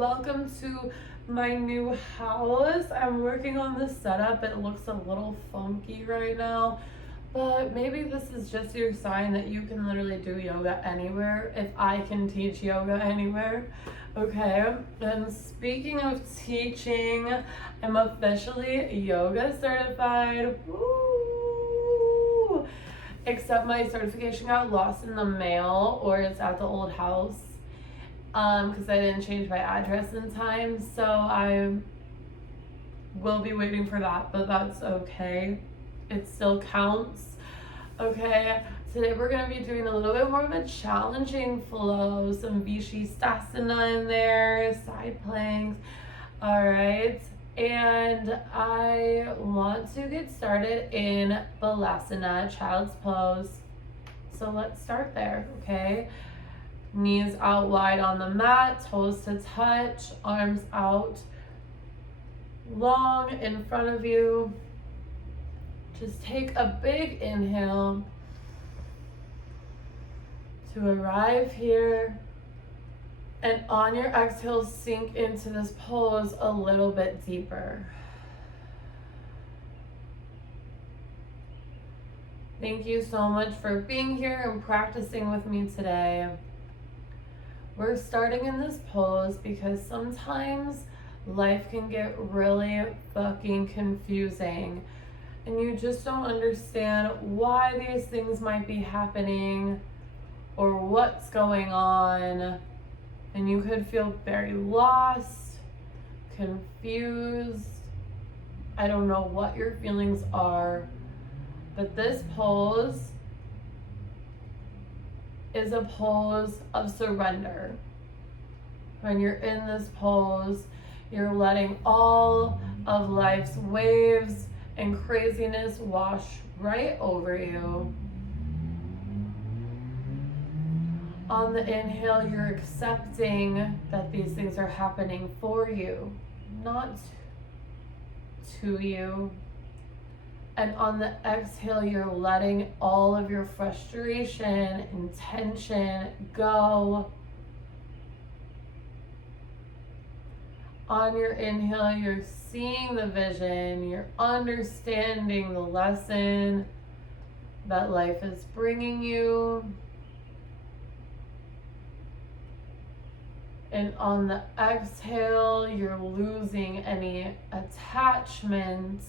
welcome to my new house. I'm working on the setup. It looks a little funky right now, but maybe this is just your sign that you can literally do yoga anywhere if I can teach yoga anywhere. Okay, and speaking of teaching, I'm officially yoga certified. Woo! Except my certification got lost in the mail, or it's at the old house, because I didn't change my address in time, so I will be waiting for that, but that's okay. It still counts. Okay, today we're going to be doing a little bit more of a challenging flow, some vinyasa in there, side planks. All right, and I want to get started in balasana, child's pose. So let's start there, okay? Knees out wide on the mat, toes to touch, arms out long in front of you. Just take a big inhale to arrive here. And on your exhale, sink into this pose a little bit deeper. Thank you so much for being here and practicing with me today. We're starting in this pose because sometimes life can get really fucking confusing and you just don't understand why these things might be happening or what's going on. And you could feel very lost, confused. I don't know what your feelings are, but this pose is a pose of surrender. When you're in this pose, you're letting all of life's waves and craziness wash right over you. On the inhale, you're accepting that these things are happening for you, not to you. And on the exhale, you're letting all of your frustration and tension go. On your inhale, you're seeing the vision, you're understanding the lesson that life is bringing you. And on the exhale, you're losing any attachment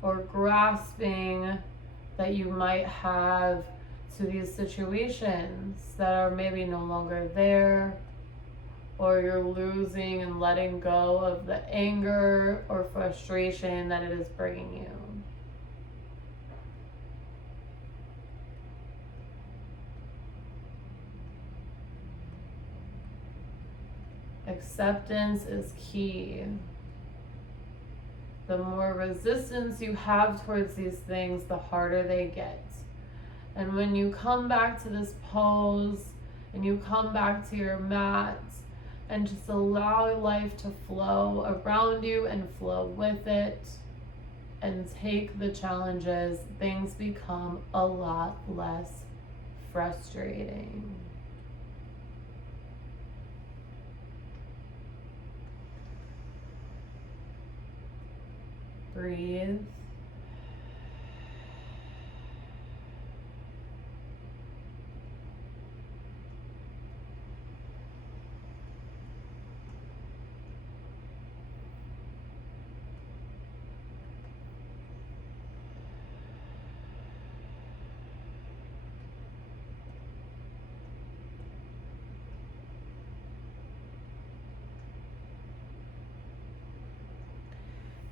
or grasping that you might have to these situations that are maybe no longer there, or you're losing and letting go of the anger or frustration that it is bringing you. Acceptance is key. The more resistance you have towards these things, the harder they get. And when you come back to this pose and you come back to your mat and just allow life to flow around you and flow with it and take the challenges, things become a lot less frustrating. Breathe.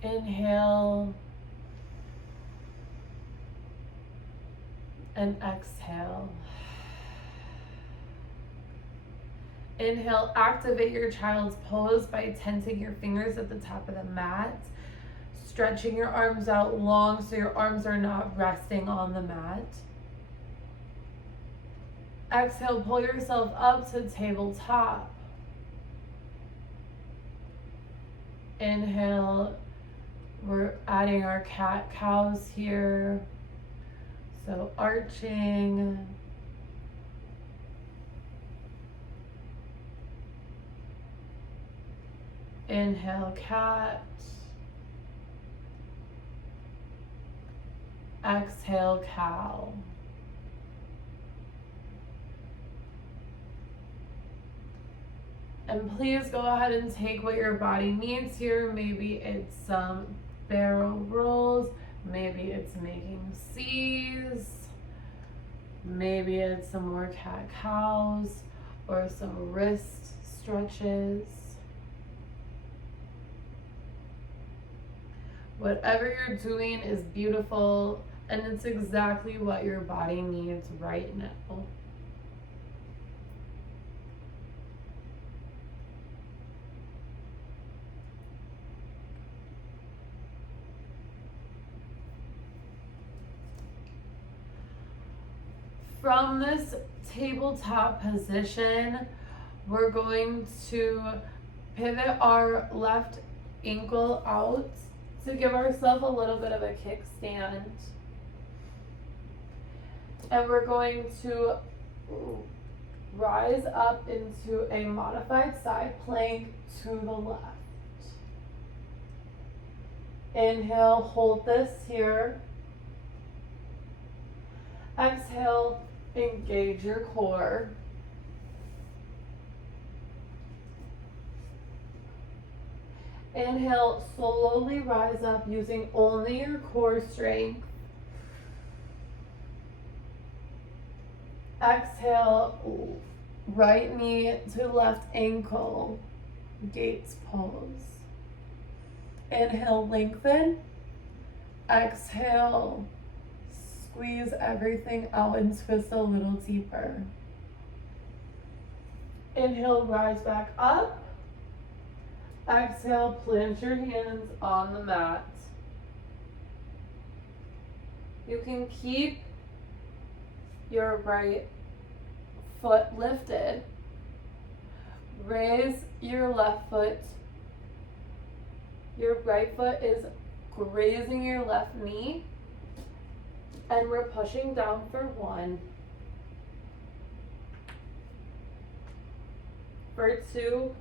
Inhale and exhale. Inhale, activate your child's pose by tenting your fingers at the top of the mat, stretching your arms out long so your arms are not resting on the mat. Exhale, pull yourself up to tabletop. Inhale, we're adding our cat-cows here. So arching. Inhale, cat. Exhale, cow. And please go ahead and take what your body needs here. Maybe it's some barrel rolls. Maybe it's making C's. Maybe it's some more cat-cows or some wrist stretches. Whatever you're doing is beautiful, and it's exactly what your body needs right now. From this tabletop position, we're going to pivot our left ankle out to give ourselves a little bit of a kickstand. And we're going to rise up into a modified side plank to the left. Inhale, hold this here. Exhale, engage your core. Inhale, slowly rise up using only your core strength. Exhale, right knee to left ankle, gates pose. Inhale, lengthen. Exhale, squeeze everything out and twist a little deeper. Inhale, rise back up. Exhale, plant your hands on the mat. You can keep your right foot lifted. Raise your left foot. Your right foot is grazing your left knee. And we're pushing down for 1. For 2.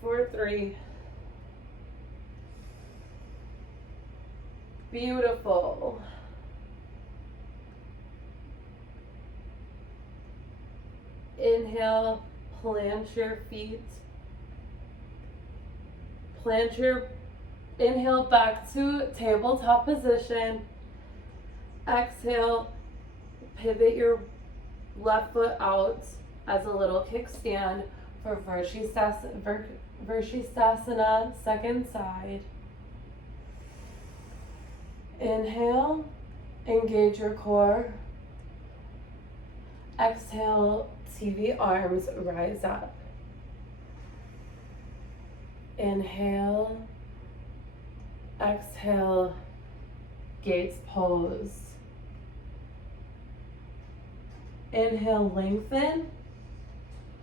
For 3. Beautiful. Inhale, plant your feet. Inhale back to tabletop position. Exhale, pivot your left foot out as a little kickstand for Vrishasana, second side. Inhale, engage your core. Exhale, TV arms, rise up. Inhale, exhale, gates pose. Inhale, lengthen.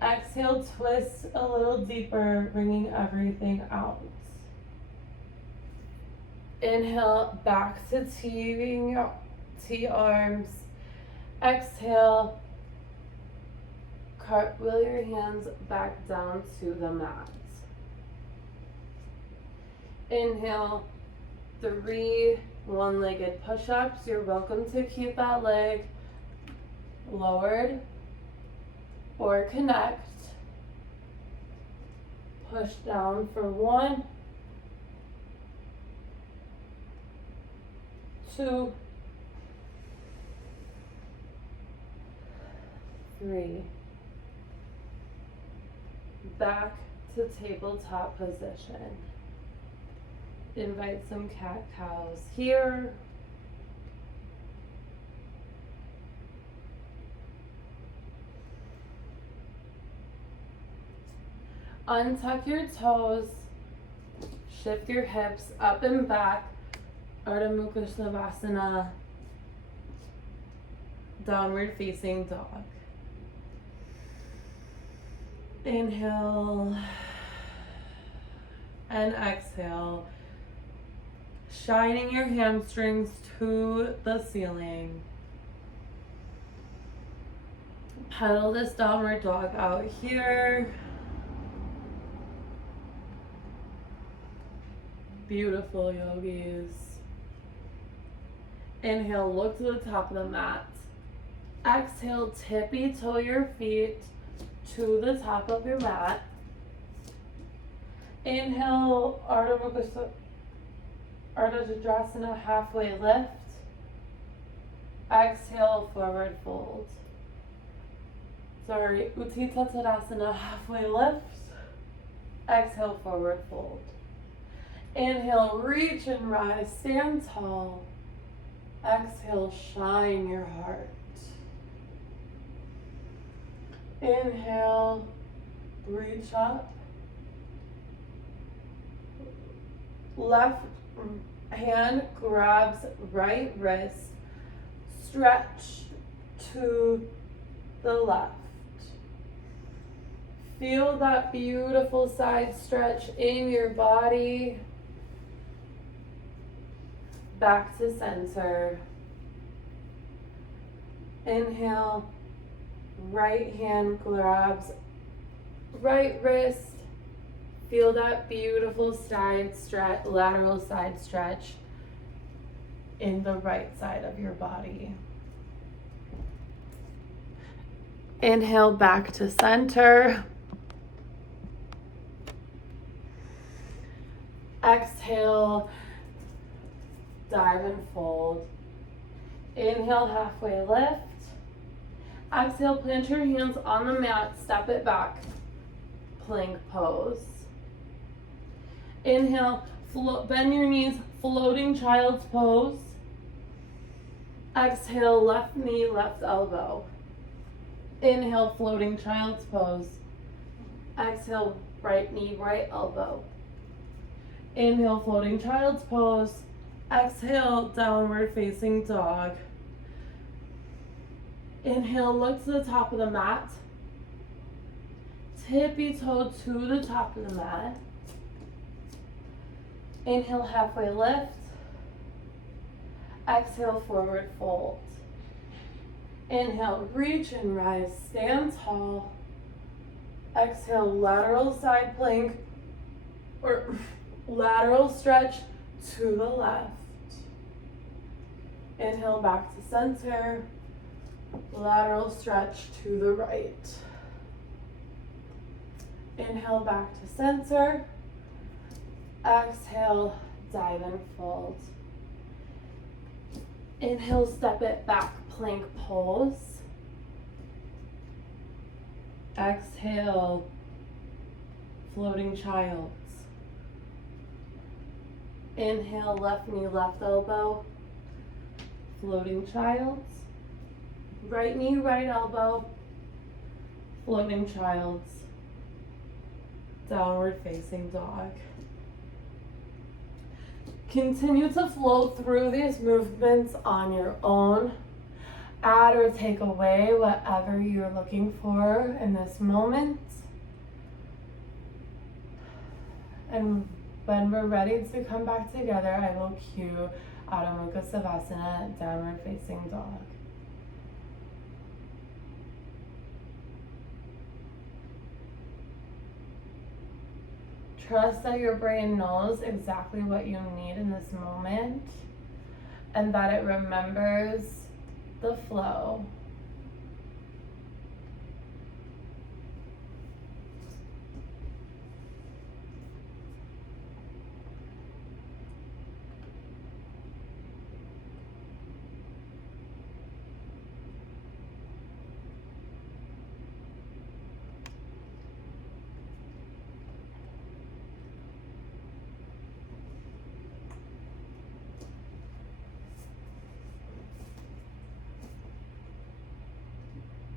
Exhale, twist a little deeper, bringing everything out. Inhale, back to T arms. Exhale, cartwheel your hands back down to the mat. Inhale, 3 one-legged push-ups. You're welcome to keep that leg lowered or connect. Push down for 1, 2, 3. Back to tabletop position. Invite some cat-cows here. Untuck your toes. Shift your hips up and back. Ardha Mukha Svanasana. Downward facing dog. Inhale and exhale. Shining your hamstrings to the ceiling. Pedal this downward dog out here. Beautiful, yogis. Inhale, look to the top of the mat. Exhale, tippy toe your feet to the top of your mat. Inhale, Ardha Chandrasana, halfway lift. Exhale, forward fold. Utthita Tadasana, halfway lift. Exhale, forward fold. Inhale, reach and rise, stand tall. Exhale, shine your heart. Inhale, reach up. Left hand grabs right wrist. Stretch to the left. Feel that beautiful side stretch in your body. Back to center. Inhale, right hand grabs right wrist. Feel that beautiful side stretch, lateral side stretch in the right side of your body. Inhale, back to center. Exhale, dive and fold. Inhale, halfway lift. Exhale, plant your hands on the mat, step it back, plank pose. Inhale, bend your knees, floating child's pose. Exhale, left knee, left elbow. Inhale, floating child's pose. Exhale, right knee, right elbow. Inhale, floating child's pose. Exhale, downward facing dog. Inhale, look to the top of the mat. Tippy toe to the top of the mat. Inhale, halfway lift. Exhale, forward fold. Inhale, reach and rise, stand tall. Exhale, lateral side plank or lateral stretch to the left. Inhale, back to center. Lateral stretch to the right. Inhale, back to center. Exhale, dive and fold. Inhale, step it back, plank pose. Exhale, floating child's. Inhale, left knee, left elbow, floating child's. Right knee, right elbow, floating child's. Downward facing dog. Continue to flow through these movements on your own. Add or take away whatever you're looking for in this moment. And when we're ready to come back together, I will cue Adho Mukha Savasana, downward facing dog. Trust that your brain knows exactly what you need in this moment and that it remembers the flow.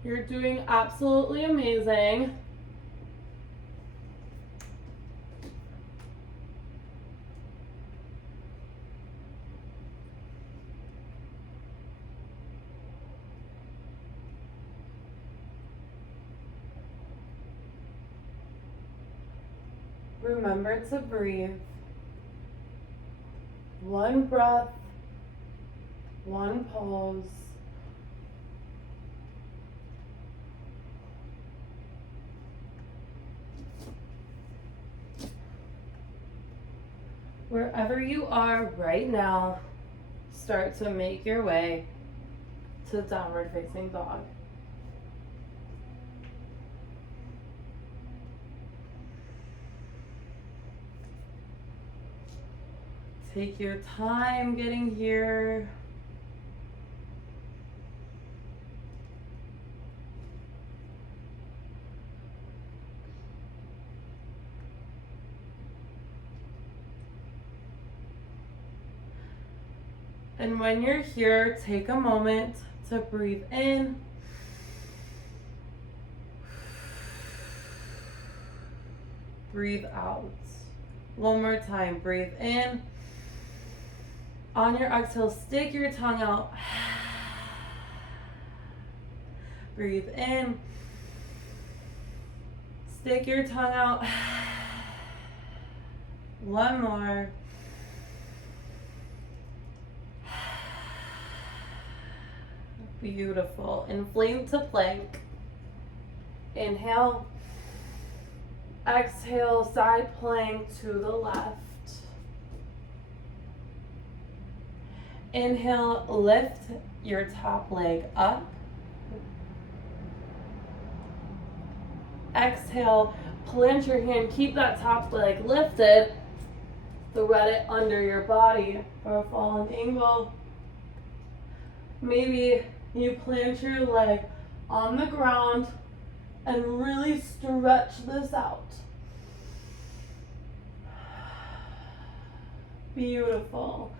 You're doing absolutely amazing. Remember to breathe. One breath, one pose. Wherever you are right now, start to make your way to downward facing dog. Take your time getting here. And when you're here, take a moment to breathe in. Breathe out. One more time, breathe in. On your exhale, stick your tongue out. Breathe in. Stick your tongue out. One more. Beautiful. Inflame to plank. Inhale. Exhale, side plank to the left. Inhale, lift your top leg up. Exhale, plant your hand, keep that top leg lifted. Thread it under your body for a fallen angle. Maybe you plant your leg on the ground and really stretch this out. Beautiful.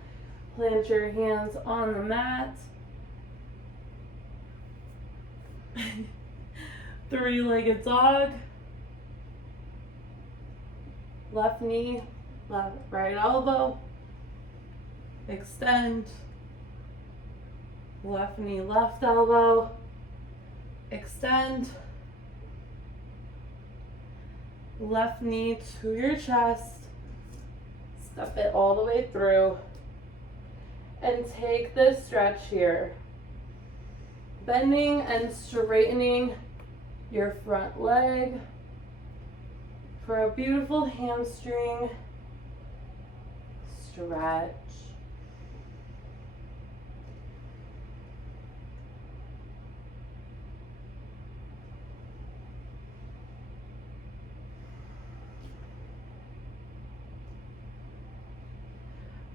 Plant your hands on the mat. Three-legged dog. Left knee, right elbow. Extend. Left knee, left elbow. Extend. Left knee to your chest. Step it all the way through. And take this stretch here. Bending and straightening your front leg for a beautiful hamstring stretch.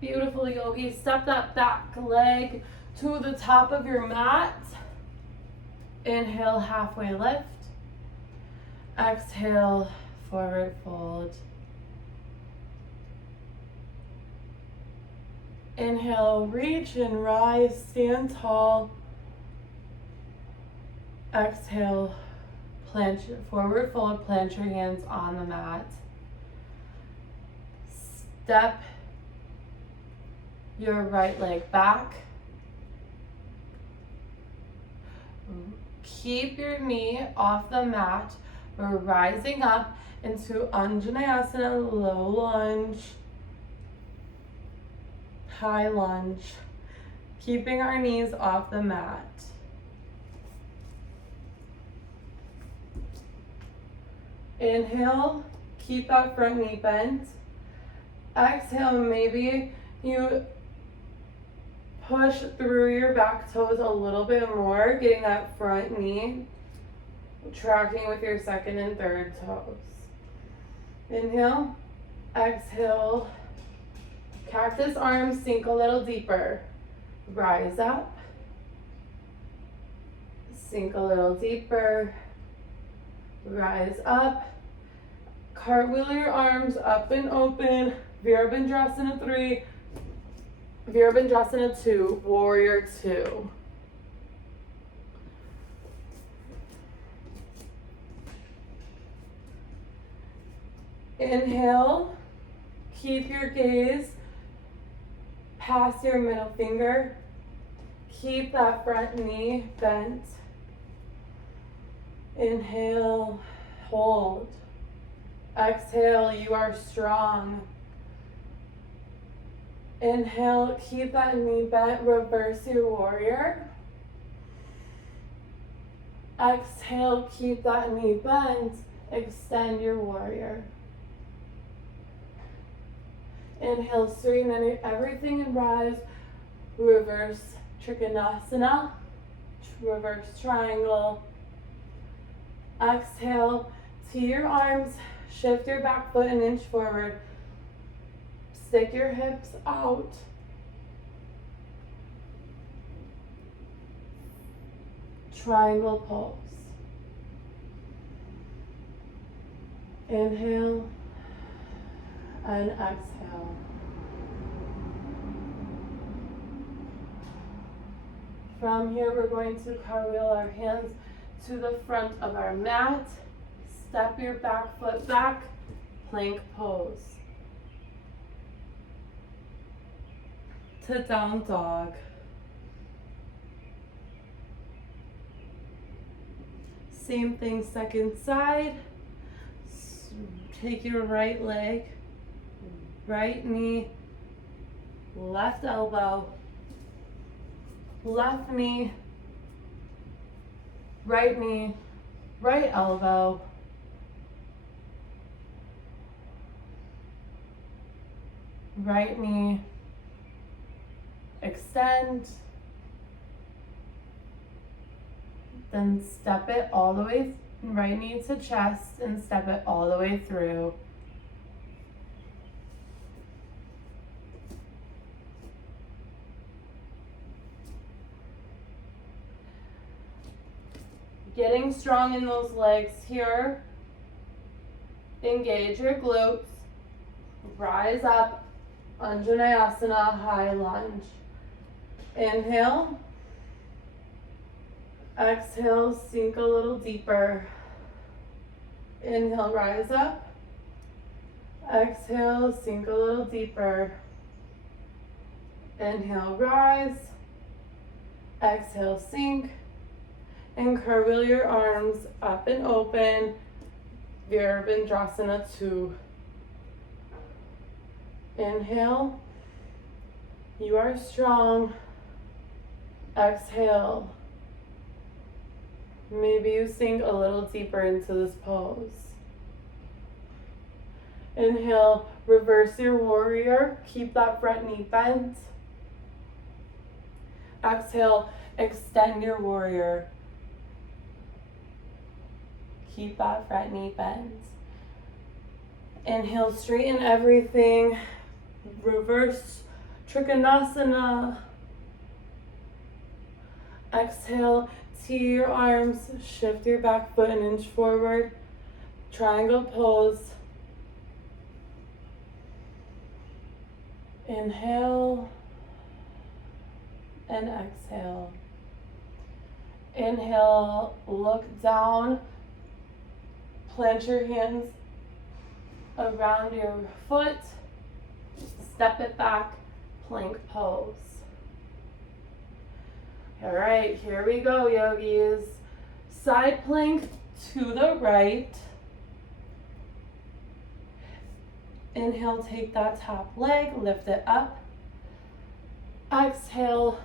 Beautiful, yogi. Step that back leg to the top of your mat. Inhale, halfway lift. Exhale, forward fold. Inhale, reach and rise, stand tall. Exhale, forward fold, plant your hands on the mat. Step your right leg back. Keep your knee off the mat. We're rising up into Anjaneyasana, low lunge, high lunge. Keeping our knees off the mat. Inhale, keep that front knee bent. Exhale, maybe you push through your back toes a little bit more, getting that front knee tracking with your second and third toes. Inhale, exhale, cactus arms, sink a little deeper. Rise up, sink a little deeper, rise up, cartwheel your arms up and open, Virabhadrasana 3, Virabhadrasana 2, Warrior 2. Inhale, keep your gaze past your middle finger. Keep that front knee bent. Inhale, hold. Exhale, you are strong. Inhale, keep that knee bent, reverse your warrior. Exhale, keep that knee bent, extend your warrior. Inhale, straighten everything and rise. Reverse Trikonasana. Reverse triangle. Exhale, tee your arms. Shift your back foot an inch forward. Stick your hips out. Triangle pose. Inhale and exhale. From here, we're going to cartwheel our hands to the front of our mat. Step your back foot back, plank pose. To down dog. Same thing, second side. Take your right leg, right knee, left elbow, left knee, right elbow, right knee, extend, then step it all the way, right knee to chest, and step it all the way through. Getting strong in those legs here. Engage your glutes. Rise up. Anjaneyasana, high lunge. Inhale. Exhale, sink a little deeper. Inhale, rise up. Exhale, sink a little deeper. Inhale, rise. Exhale, sink. And cartwheel your arms up and open. Virabhadrasana 2. Inhale. You are strong. Exhale. Maybe you sink a little deeper into this pose. Inhale, reverse your warrior. Keep that front knee bent. Exhale, extend your warrior. Keep that front knee bent. Inhale, straighten everything. Reverse Trikonasana. Exhale, tee your arms. Shift your back foot an inch forward. Triangle pose. Inhale and exhale. Inhale, look down. Plant your hands around your foot. Step it back, plank pose. All right, here we go, yogis. Side plank to the right. Inhale, take that top leg, lift it up. Exhale,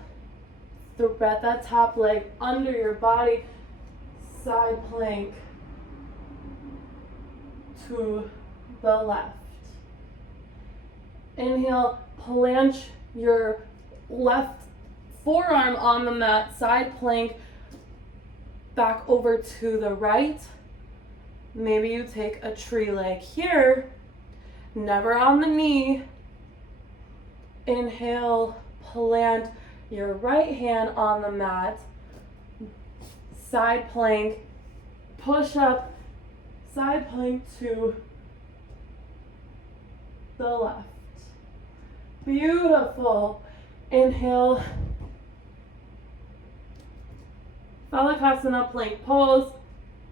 thread that top leg under your body. Side plank to the left. Inhale, plant your left forearm on the mat, side plank back over to the right. Maybe you take a tree leg here, never on the knee. Inhale, plant your right hand on the mat, side plank, push up, side plank to the left. Beautiful. Inhale, Balasana plank pose.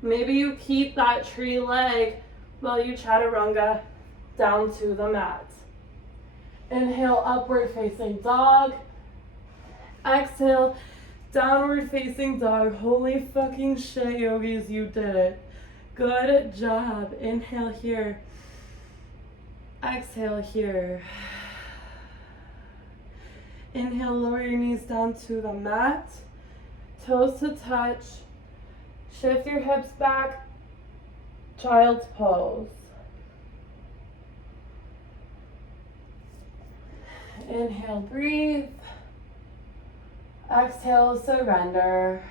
Maybe you keep that tree leg while you chaturanga down to the mat. Inhale, upward facing dog. Exhale, downward facing dog. Holy fucking shit, yogis, you did it. Good job. Inhale here. Exhale here. Inhale, lower your knees down to the mat. Toes to touch. Shift your hips back. Child's pose. Inhale, breathe. Exhale, surrender.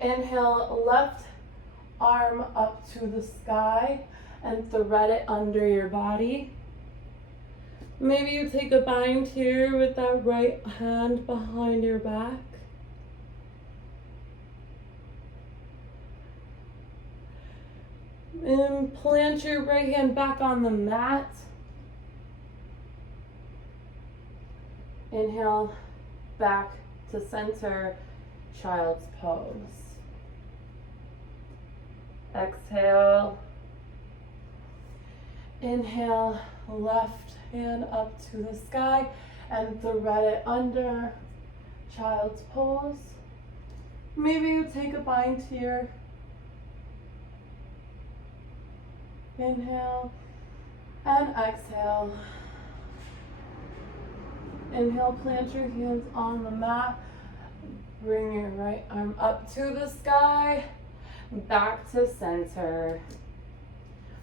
Inhale, left arm up to the sky and thread it under your body. Maybe you take a bind here with that right hand behind your back. And plant your right hand back on the mat. Inhale, back to center, child's pose. Exhale. Inhale, left hand up to the sky and thread it under, child's pose. Maybe you take a bind here. Inhale and exhale. Inhale, plant your hands on the mat. Bring your right arm up to the sky, back to center.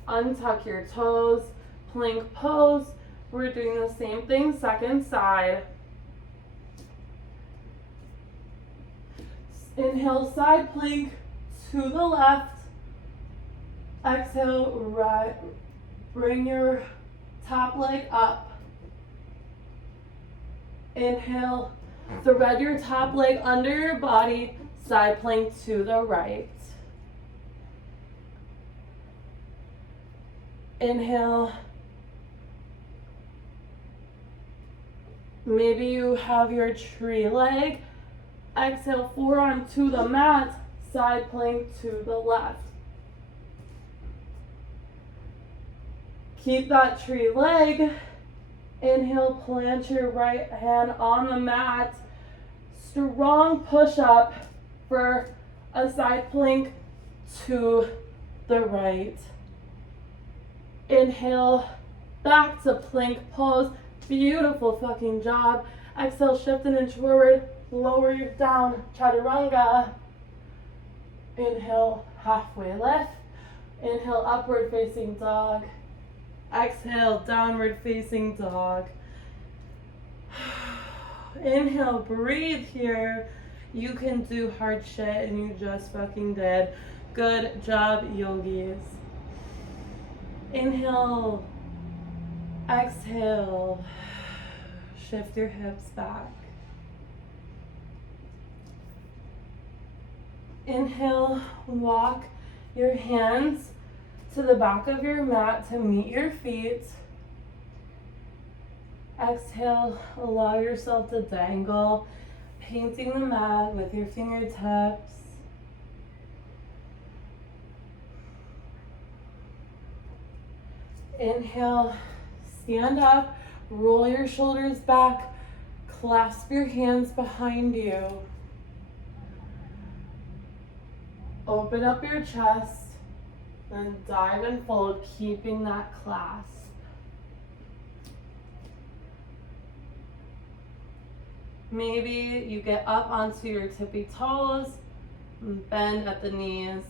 Untuck your toes, plank pose. We're doing the same thing, second side. Inhale, side plank to the left. Exhale, right. Bring your top leg up. Inhale, thread your top leg under your body, side plank to the right. Inhale. Maybe you have your tree leg. Exhale, forearm to the mat, side plank to the left. Keep that tree leg. Inhale, plant your right hand on the mat. Strong push up for a side plank to the right. Inhale, back to plank pose. Beautiful fucking job. Exhale, shift an inch forward, lower you down, chaturanga. Inhale, halfway lift. Inhale, upward facing dog. Exhale, downward facing dog. Inhale, breathe here. You can do hard shit and you just fucking did. Good job, yogis. Inhale, exhale. Shift your hips back. Inhale, walk your hands to the back of your mat to meet your feet. Exhale, allow yourself to dangle, painting the mat with your fingertips. Inhale, stand up, roll your shoulders back, clasp your hands behind you. Open up your chest. Then dive and fold, keeping that clasp. Maybe you get up onto your tippy toes, and bend at the knees.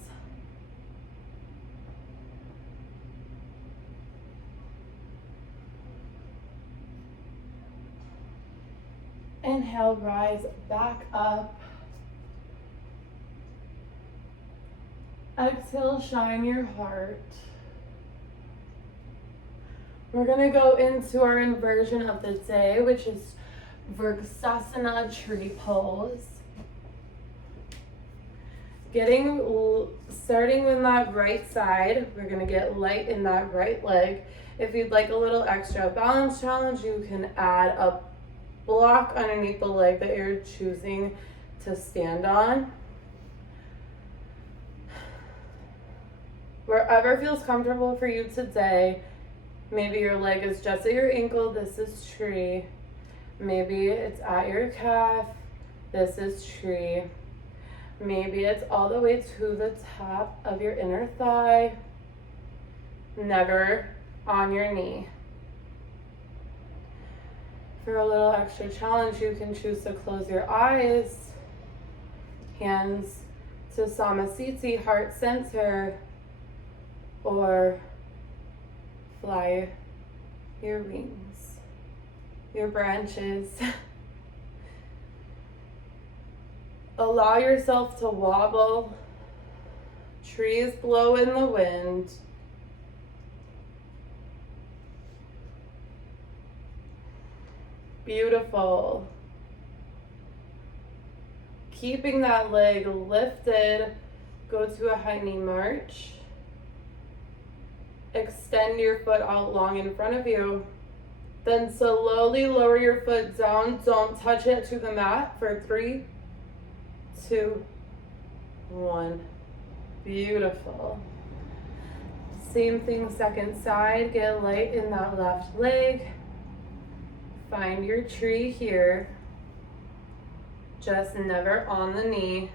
Inhale, rise back up. Exhale, shine your heart. We're gonna go into our inversion of the day, which is Virgasasana tree pose. Starting with that right side, we're gonna get light in that right leg. If you'd like a little extra balance challenge, you can add a block underneath the leg that you're choosing to stand on. Wherever feels comfortable for you today. Maybe your leg is just at your ankle, this is tree. Maybe it's at your calf, this is tree. Maybe it's all the way to the top of your inner thigh, never on your knee. For a little extra challenge, you can choose to close your eyes, hands to Samasthiti, heart center, or fly your wings, your branches. Allow yourself to wobble. Trees blow in the wind. Beautiful. Keeping that leg lifted, go to a high knee march. Extend your foot out long in front of you. Then slowly lower your foot down. Don't touch it to the mat for 3, 2, 1. Beautiful. Same thing, second side. Get light in that left leg. Find your tree here. Just never on the knee.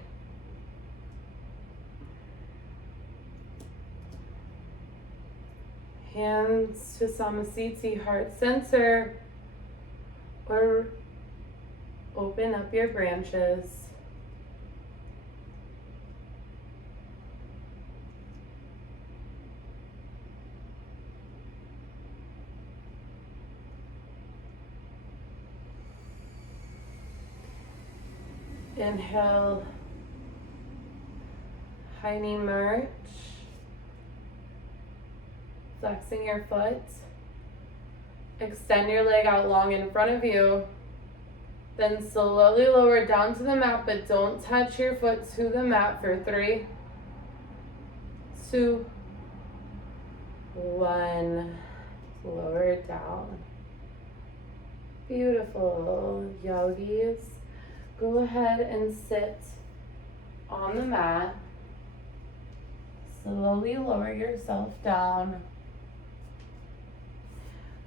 Hands to Samasthiti, heart center, or open up your branches. Inhale, high knee march. Flexing your foot. Extend your leg out long in front of you. Then slowly lower down to the mat, but don't touch your foot to the mat for 3, 2, 1. Lower it down. Beautiful, yogis. Go ahead and sit on the mat. Slowly lower yourself down.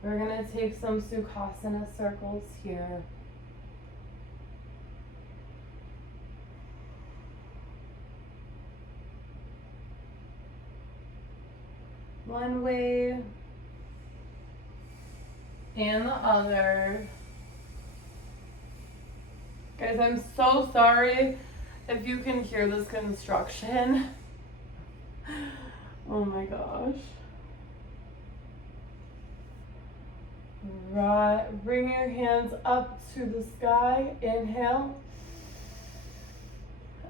We're going to take some Sukhasana circles here. One way and the other. Guys, I'm so sorry if you can hear this construction. Oh my gosh. Right, bring your hands up to the sky. Inhale.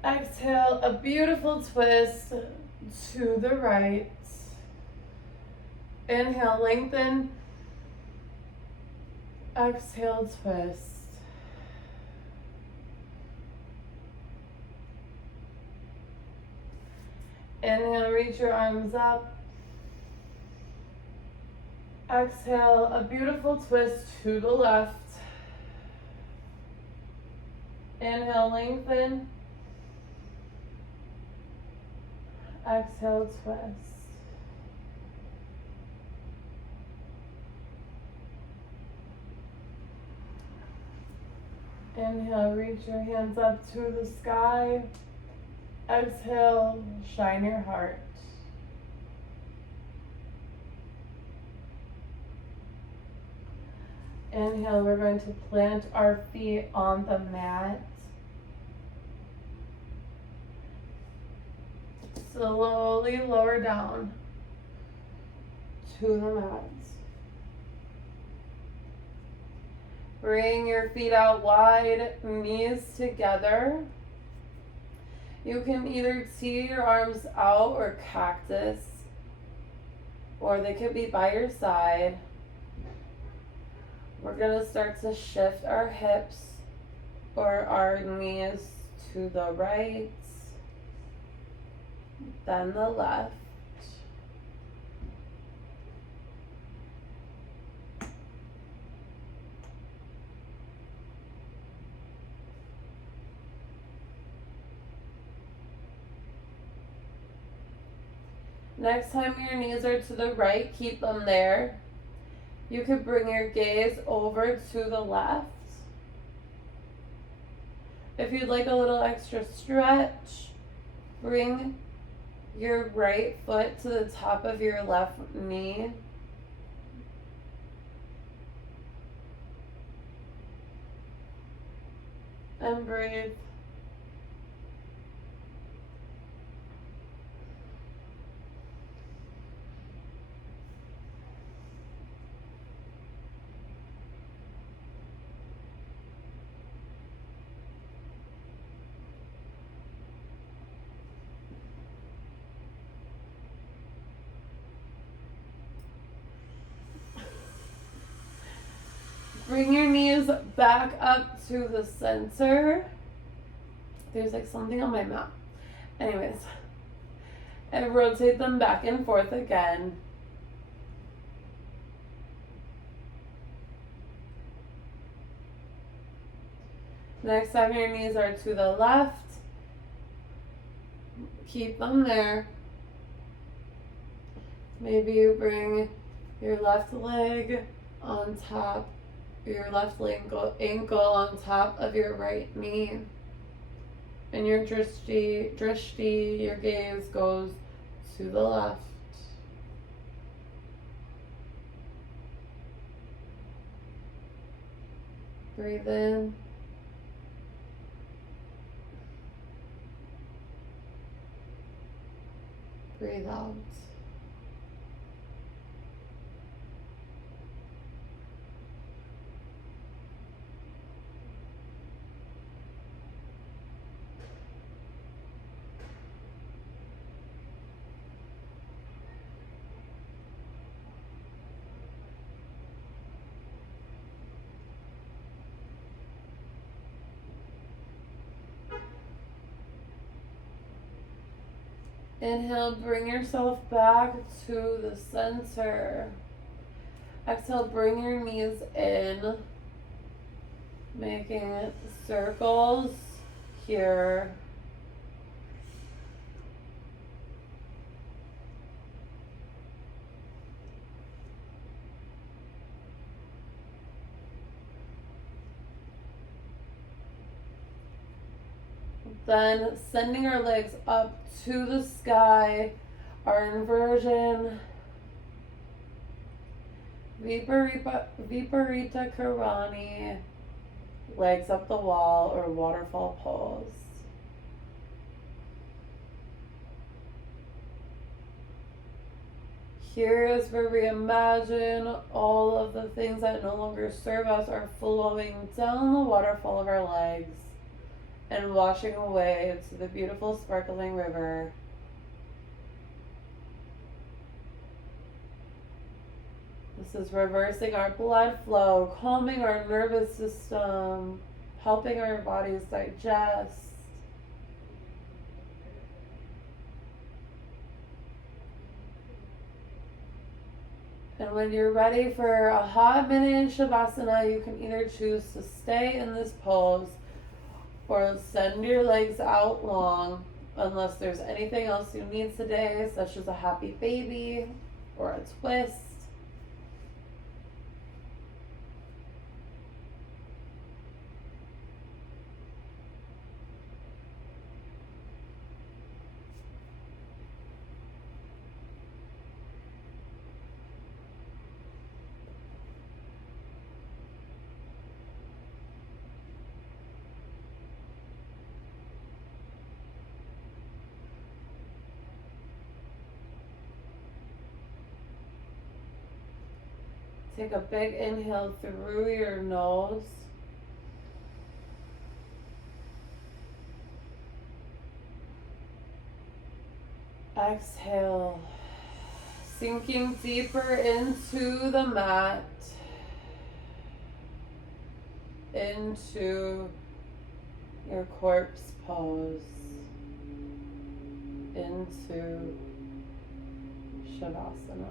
Exhale, a beautiful twist to the right. Inhale, lengthen. Exhale, twist. Inhale, reach your arms up. Exhale, a beautiful twist to the left. Inhale, lengthen. Exhale, twist. Inhale, reach your hands up to the sky. Exhale, shine your heart. Inhale, we're going to plant our feet on the mat. Slowly lower down to the mat. Bring your feet out wide, knees together. You can either tee your arms out or cactus, or they could be by your side. We're going to start to shift our hips or our knees to the right, then the left. Next time your knees are to the right, keep them there. You could bring your gaze over to the left. If you'd like a little extra stretch, bring your right foot to the top of your left knee. And breathe. knees back up to the center. There's like something on my mat. Anyways, and rotate them back and forth again. Next time your knees are to the left, keep them there. Maybe you bring your left leg on top, your left ankle on top of your right knee. And your drishti, your gaze goes to the left. Breathe in. Breathe out. Inhale, bring yourself back to the center. Exhale, bring your knees in, making circles here. Then sending our legs up to the sky, our inversion, Viparita Karani, legs up the wall or waterfall pose. Here is where we imagine all of the things that no longer serve us are flowing down the waterfall of our legs and washing away to the beautiful sparkling river. This is reversing our blood flow, calming our nervous system, helping our bodies digest. And when you're ready for a hot minute in Shavasana, you can either choose to stay in this pose or send your legs out long, unless there's anything else you need today, such as a happy baby or a twist. Take a big inhale through your nose. Exhale, sinking deeper into the mat, into your corpse pose, into Shavasana.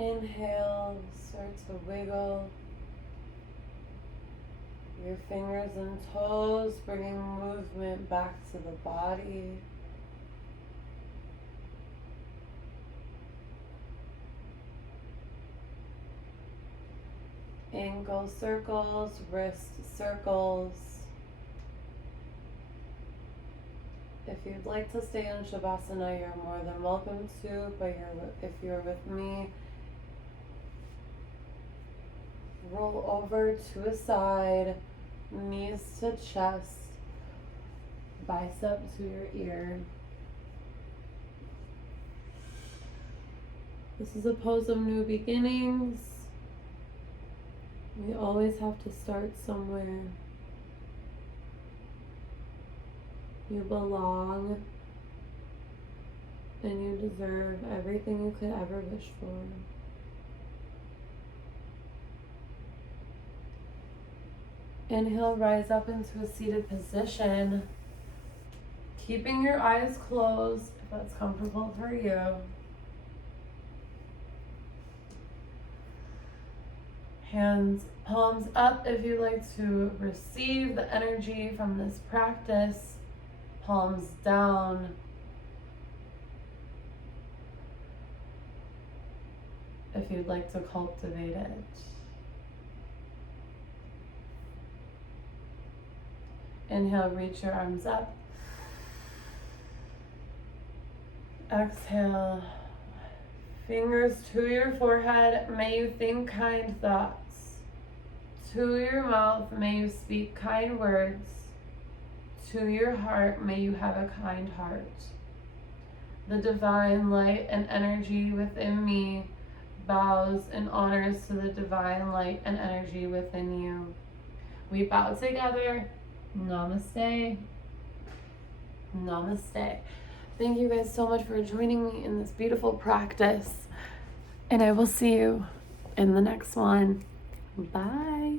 Inhale, start to wiggle your fingers and toes, bringing movement back to the body. Ankle circles, wrist circles. If you'd like to stay in Shavasana, you're more than welcome to, but if you're with me, roll over to a side, knees to chest, bicep to your ear. This is a pose of new beginnings. We always have to start somewhere. You belong, and you deserve everything you could ever wish for. Inhale, rise up into a seated position, keeping your eyes closed if that's comfortable for you. Hands, palms up if you'd like to receive the energy from this practice. Palms down. If you'd like to cultivate it. Inhale, reach your arms up. Exhale, fingers to your forehead. May you think kind thoughts. To your mouth, may you speak kind words. To your heart, may you have a kind heart. The divine light and energy within me bows and honors to the divine light and energy within you. We bow together. Namaste. Namaste. Thank you guys so much for joining me in this beautiful practice. And I will see you in the next one. Bye.